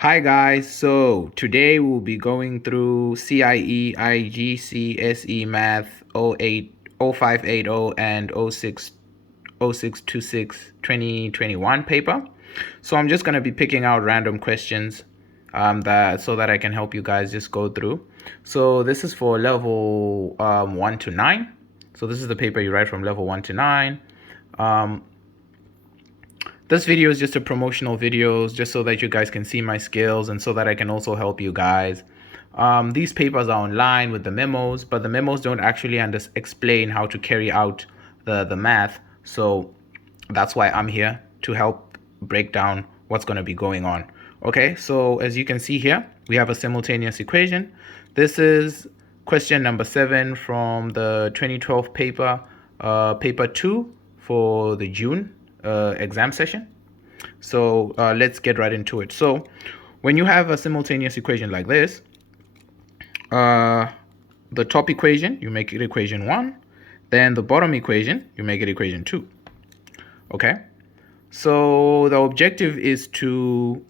Hi guys, so today we'll be going through CIE IGCSE Math 08, 0580 and 0626 2021 paper. So I'm just going to be picking out random questions so that I can help you guys just go through. So this is for level 1 to 9. So this is the paper you write from level 1 to 9. This video is just a promotional video just so that you guys can see my skills and so that I can also help you guys. These papers are online with the memos, but the memos don't actually explain how to carry out the math. So that's why I'm here to help break down what's going to be going on. Okay, so as you can see here, we have a simultaneous equation. This is question number 7 from the 2012 paper, paper 2 for the June exam session. So let's get right into it. So when you have a simultaneous equation like this, the top equation, you make it equation 1. Then the bottom equation, you make it equation 2. Okay? So the objective is to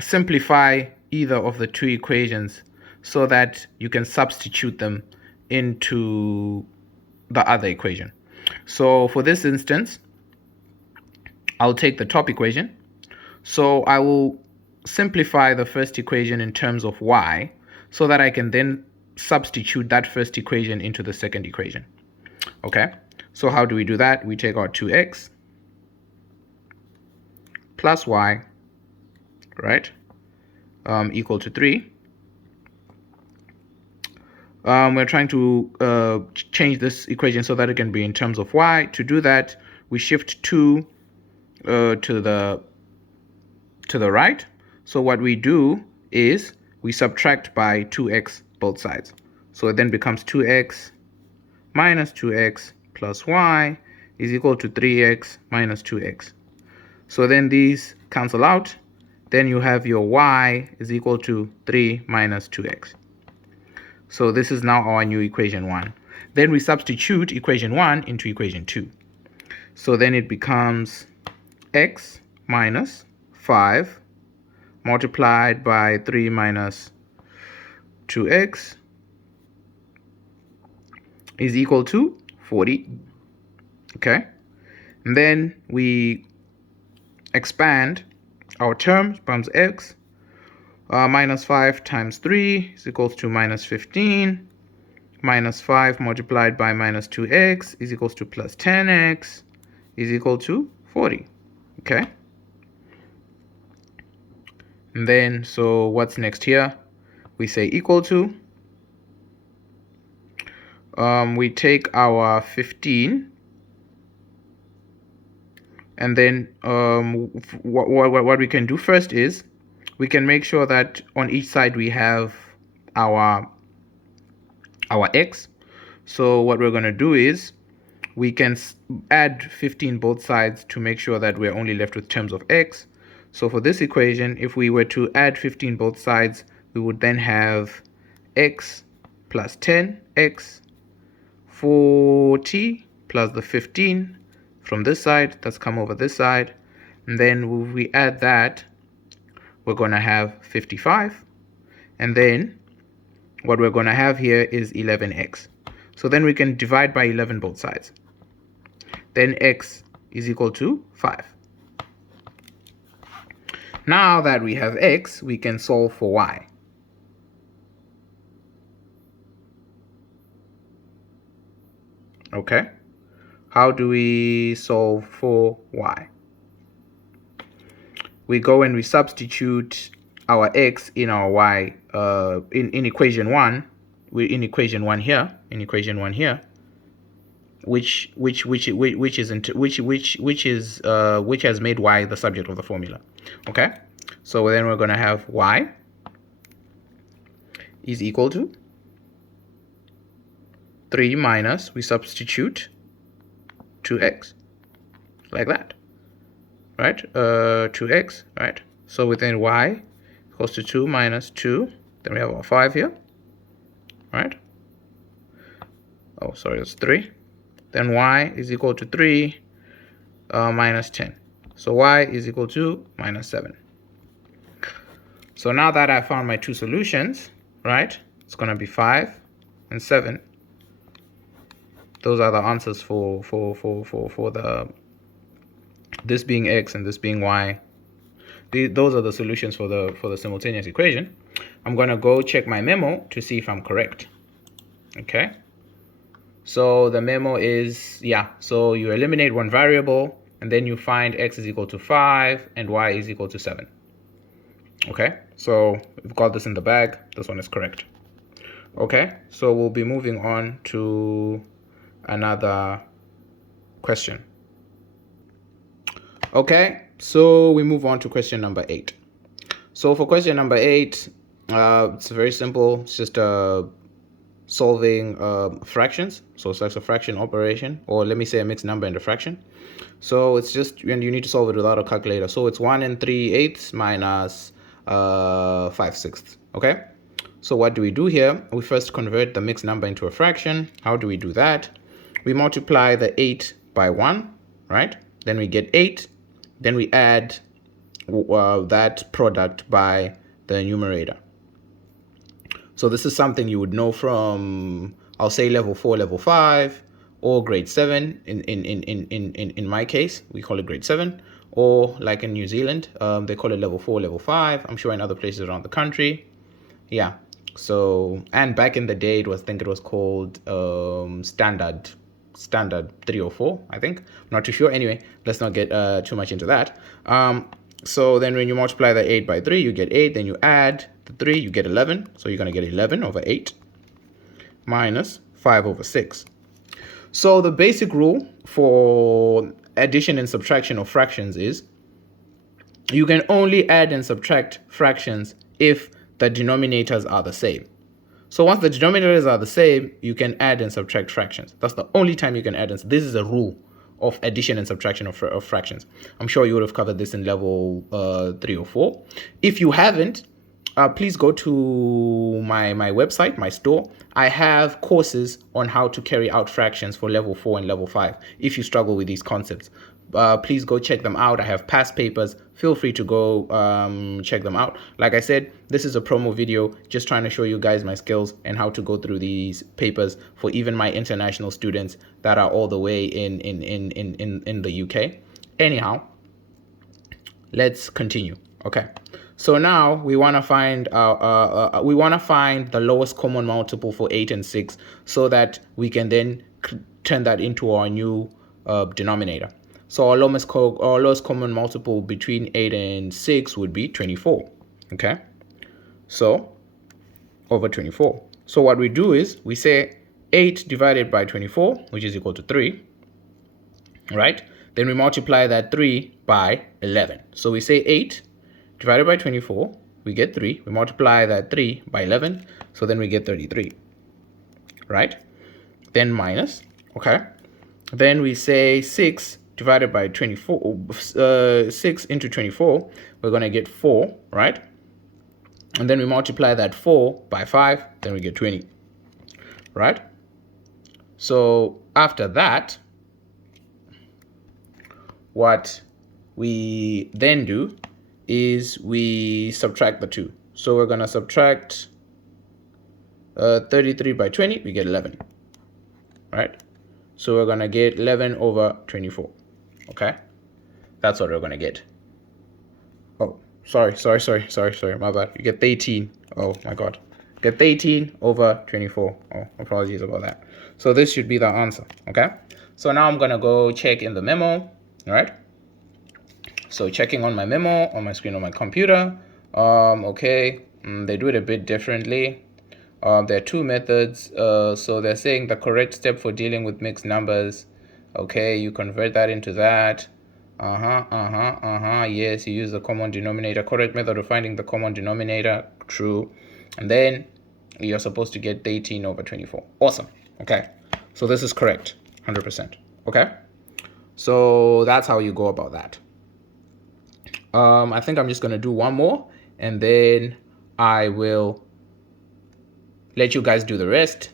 simplify either of the two equations so that you can substitute them into the other equation. So for this instance, I'll take the top equation. So I will simplify the first equation in terms of y so that I can then substitute that first equation into the second equation. Okay, so how do we do that? We take our 2x plus y, right, equal to 3. We're trying to change this equation so that it can be in terms of y. To do that, we shift 2 to the right. So what we do is we subtract by 2x both sides. So it then becomes 2x minus 2x plus y is equal to 3x minus 2x. So then these cancel out. Then you have your y is equal to 3 minus 2x. So this is now our new equation 1. Then we substitute equation 1 into equation 2. So then it becomes x minus 5 multiplied by 3 minus 2x is equal to 40. Okay, and then we expand our term, becomes x minus 5 times 3 is equals to minus 15. Minus 5 multiplied by minus 2x is equals to plus 10x is equal to 40. Okay, and then so what's next here? We say equal to. We take our 15, and then what we can do first is we can make sure that on each side we have our x. So what we're going to do is we can add 15 both sides to make sure that we're only left with terms of x. So for this equation, if we were to add 15 both sides, we would then have x plus 10x 40 plus the 15 from this side that's come over this side, and then if we add that, we're going to have 55, and then what we're going to have here is 11x. So then we can divide by 11 both sides. Then x is equal to 5. Now that we have x, we can solve for y. Okay, how do we solve for y? We go and we substitute our x in our y in equation 1. We're in equation 1 here, which has made y the subject of the formula. Okay, so then we're going to have y is equal to 3 minus, we substitute 2x, like that, right? 2x, right? So within y equals to 2 minus 2, then we have our 5 here, right? Oh, sorry, that's 3. Then y is equal to 3 minus 10. So y is equal to minus 7. So now that I found my two solutions, right, it's going to be 5 and 7. Those are the answers for the this being x and this being y. Those are the solutions for the simultaneous equation. I'm going to go check my memo to see if I'm correct. Okay. So the memo is, yeah, so you eliminate one variable and then you find x is equal to 5 and y is equal to 7. Okay, so we've got this in the bag. This one is correct. Okay, so we'll be moving on to another question. Okay, so we move on to question number 8. So for question number 8, it's very simple. It's just solving fractions. So it's like a fraction operation, or let me say a mixed number and a fraction. So it's just, and you need to solve it without a calculator. So it's 1 3/8 minus 5/6. Okay, so what do we do here? We first convert the mixed number into a fraction. How do we do that? We multiply the 8 by 1, right? Then we get 8. Then we add that product by the numerator. So this is something you would know from, I'll say, level 4, level 5, or grade 7. In my case, we call it grade 7, or like in New Zealand, they call it level 4, level 5. I'm sure in other places around the country. Yeah. So, and back in the day, I think it was called standard 3 or 4, I think. I'm not too sure. Anyway, let's not get too much into that. So then when you multiply the 8 by 3, you get 8. Then you add the 3, you get 11. So you're going to get 11 over 8 minus 5 over 6. So the basic rule for addition and subtraction of fractions is you can only add and subtract fractions if the denominators are the same. So once the denominators are the same, you can add and subtract fractions. That's the only time you can add. And this is a rule of addition and subtraction of fractions. I'm sure you would have covered this in level 3 or 4. If you haven't, please go to my website, my store. I have courses on how to carry out fractions for level 4 and level 5 if you struggle with these concepts. Please go check them out. I have past papers. Feel free to go check them out. Like I said, this is a promo video just trying to show you guys my skills and how to go through these papers for even my international students that are all the way in the UK. Anyhow, let's continue. Okay. So now we want to find the lowest common multiple for 8 and 6 so that we can then turn that into our new denominator. So our lowest common multiple between 8 and 6 would be 24. Okay, so over 24. So what we do is we say 8 divided by 24, which is equal to 3, right? Then we multiply that 3 by 11. So we say 8 divided by 24, we get 3. We multiply that 3 by 11, so then we get 33, right? Then minus, okay? Then we say 6 divided by 24, 6 into 24, we're going to get 4, right? And then we multiply that 4 by 5, then we get 20, right? So after that, what we then do is we subtract the 2. So we're going to subtract 33 by 20, we get 11, right? So we're going to get 11 over 24, okay? That's what we're going to get. Oh, sorry, my bad. You get 13. Oh, my God. You get 13 over 24. Oh, apologies about that. So this should be the answer, okay? So now I'm going to go check in the memo, all right? So checking on my memo, on my screen on my computer. Okay, they do it a bit differently. There are two methods. So they're saying the correct step for dealing with mixed numbers. Okay, you convert that into that. Yes, you use the common denominator. Correct method of finding the common denominator. True. And then you're supposed to get 18 over 24. Awesome. Okay, so this is correct, 100%. Okay, so that's how you go about that. I think I'm just going to do one more and then I will let you guys do the rest.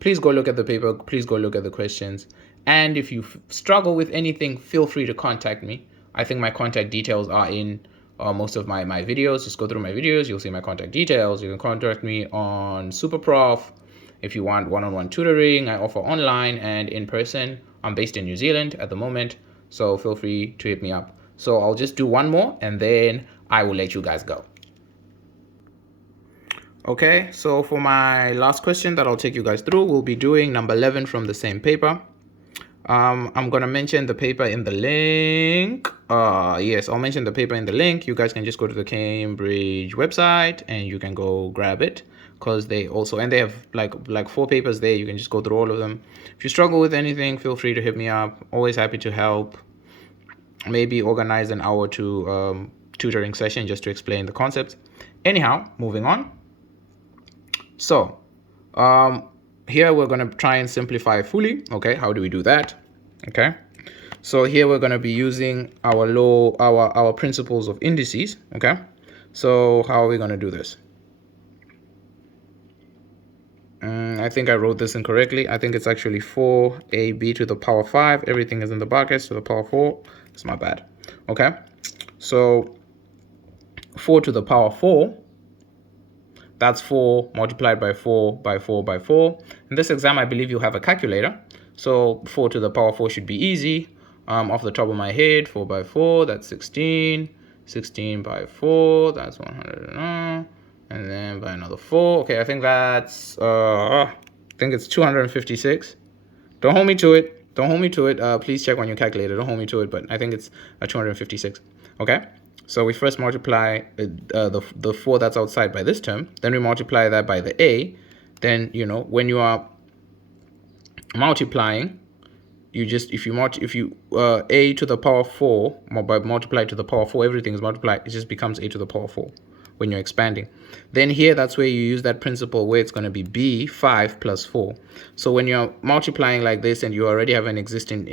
Please go look at the paper. Please go look at the questions. And if you struggle with anything, feel free to contact me. I think my contact details are in most of my videos. Just go through my videos. You'll see my contact details. You can contact me on SuperProf if you want one-on-one tutoring. I offer online and in person. I'm based in New Zealand at the moment, so feel free to hit me up. So I'll just do one more and then I will let you guys go. Okay, so for my last question that I'll take you guys through, we'll be doing number 11 from the same paper. I'm gonna mention the paper in the link. Yes, I'll mention the paper in the link. You guys can just go to the Cambridge website and you can go grab it, because they also, and they have like 4 papers there. You can just go through all of them. If you struggle with anything, feel free to hit me up. Always happy to help. Maybe organize an hour to tutoring session just to explain the concepts. Anyhow, moving on. So here we're going to try and simplify fully. Okay, how do we do that? Okay, so here we're going to be using our principles of indices. Okay, so how are we going to do this? I think I wrote this incorrectly. I think it's actually 4ab to the power 5. Everything is in the brackets to the power 4. It's my bad. Okay, so 4 to the power 4, that's 4 multiplied by 4 by 4 by 4. In this exam, I believe you have a calculator. So 4 to the power 4 should be easy. Off the top of my head, 4 by 4, that's 16. 16 by 4, that's 100. And then by another 4. Okay, I think that's, I think it's 256. Don't hold me to it. Don't hold me to it. Please check on your calculator. Don't hold me to it, but I think it's 256. Okay, so we first multiply the 4 that's outside by this term. Then we multiply that by the a. Then, you know, when you are multiplying, you just, if you a to the power 4 by multiply to the power 4, everything is multiplied. It just becomes a to the power 4 when you're expanding. Then here, that's where you use that principle where it's going to be b 5 plus 4. So when you're multiplying like this and you already have an existing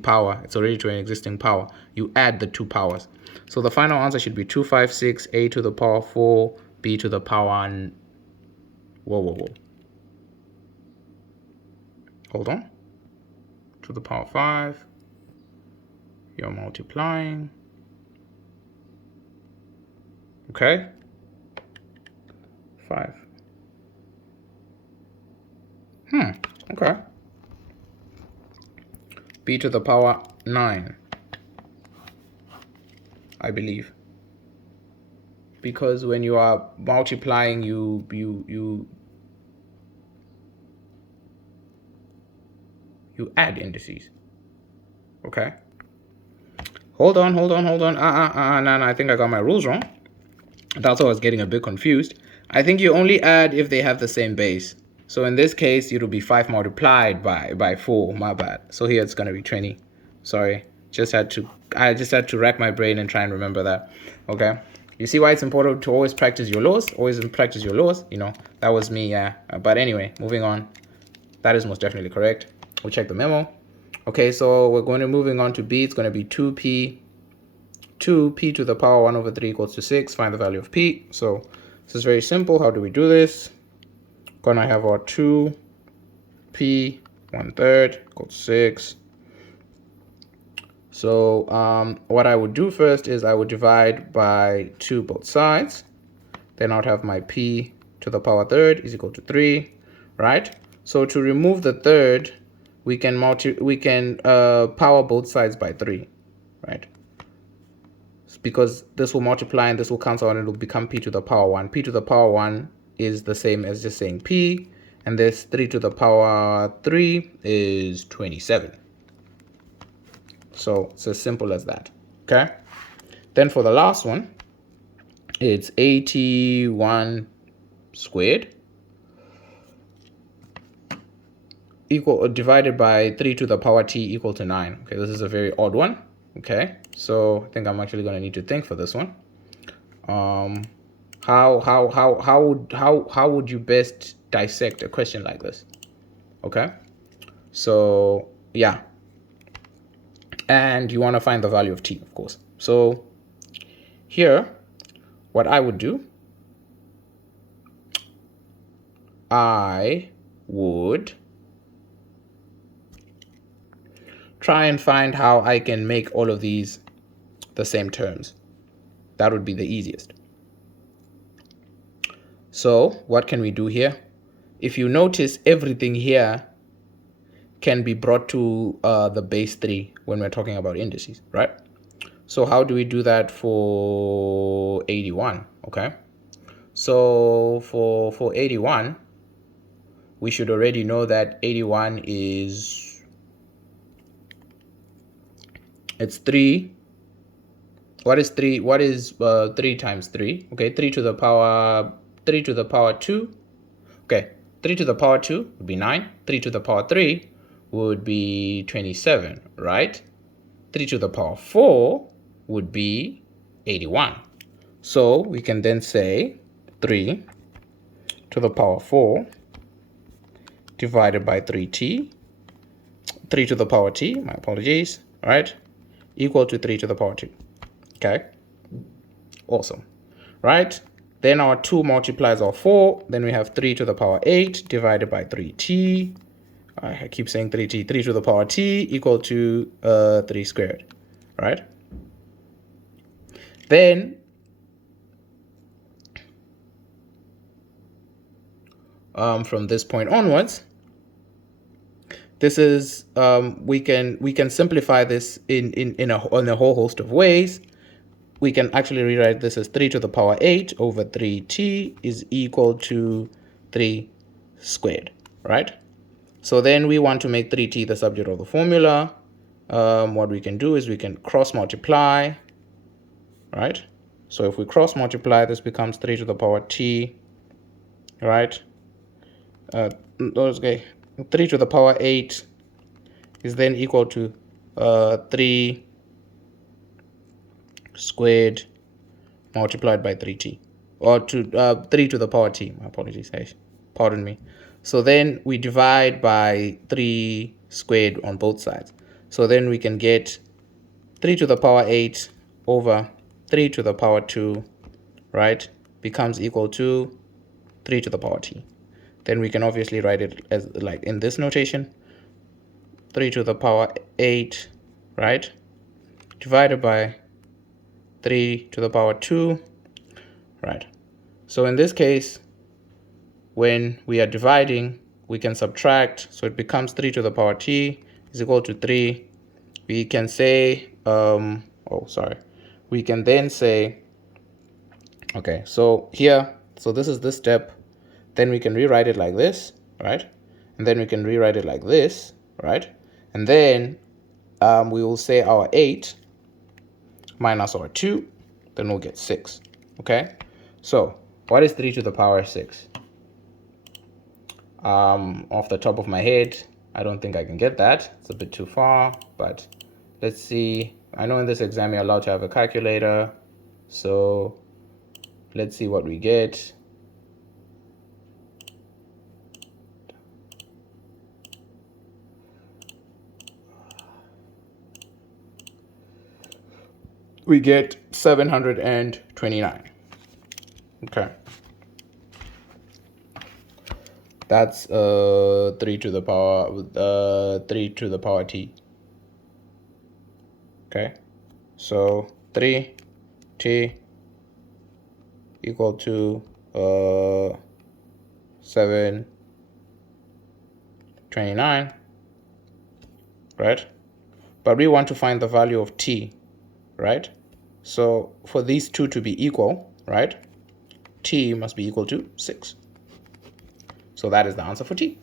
power, it's already to an existing power, you add the 2 powers. So the final answer should be 256 a to the power 4 b to the power whoa. Hold on. To the power 5. You're multiplying. Okay, 5. Okay. B to the power 9, I believe. Because when you are multiplying, you add indices. Okay. Hold on. No, I think I got my rules wrong. That's why I was getting a bit confused. I think you only add if they have the same base. So in this case, it'll be 5 multiplied by 4. My bad. So here it's going to be 20. Sorry. I just had to rack my brain and try and remember that. Okay. You see why it's important to always practice your laws? Always practice your laws. You know, that was me, yeah. But anyway, moving on. That is most definitely correct. We'll check the memo. Okay, so we're going to moving on to B. It's going to be 2p to the power 1 over 3 equals to 6. Find the value of p. So this is very simple. How do we do this? Gonna have our 2p 1/3 equals 6. So what I would do first is I would divide by 2 both sides. Then I would have my p to the power 3rd is equal to 3, right? So to remove the third, we can power both sides by 3, right? Because this will multiply and this will cancel and it will become p to the power 1. P to the power 1 is the same as just saying p, and this 3 to the power 3 is 27. So it's as simple as that. Okay. Then for the last one, it's 81 squared divided by 3 to the power t equal to 9. Okay, this is a very odd one. Okay, so I think I'm actually going to need to think for this one. How would you best dissect a question like this? Okay, so yeah, and you want to find the value of t, of course. So here, what I would do, I would try and find how I can make all of these the same terms. That would be the easiest. So what can we do here? If you notice, everything here can be brought to the base 3 when we're talking about indices, right? So how do we do that for 81? Okay, so for 81, we should already know that 81 is, it's 3. What is 3? What is 3 times 3? Okay, 3 to the power 2. Okay, 3 to the power 2 would be 9. 3 to the power 3 would be 27, right? 3 to the power 4 would be 81. So we can then say 3 to the power 4 divided by 3t, 3 to the power t, my apologies, right, equal to 3 to the power 2. Okay, awesome, right? Then our 2 multiplies our 4, then we have 3 to the power 8 divided by 3t. I keep saying 3t, 3 to the power t equal to 3 squared, right? Then from this point onwards, this is we can simplify this in a whole host of ways. We can actually rewrite this as 3 to the power 8 over 3t is equal to 3 squared, right? So then we want to make 3t the subject of the formula. What we can do is we can cross multiply, right? So if we cross multiply, this becomes 3 to the power t, right? Okay, 3 to the power 8 is then equal to 3 squared multiplied by 3t, or to 3 to the power t, my apologies, pardon me. So then we divide by 3 squared on both sides. So then we can get 3 to the power 8 over 3 to the power 2, right, becomes equal to 3 to the power t. Then we can obviously write it as like in this notation, 3 to the power 8, right, divided by 3 to the power 2, right? So in this case, when we are dividing, we can subtract, so it becomes 3 to the power t is equal to 3. We can say, we can then say, okay, so here, so this is this step, then we can rewrite it like this, right? And then we can rewrite it like this, right? And then we will say our 8 minus our 2, then we'll get 6, okay? So what is 3 to the power 6? Off the top of my head, I don't think I can get that. It's a bit too far, but let's see. I know in this exam you're allowed to have a calculator, so let's see what we get. We get 729. Okay. That's 3 to the power t. Okay. So 3t equal to 729, right? But we want to find the value of t, right? So for these two to be equal, right, t must be equal to 6. So that is the answer for t.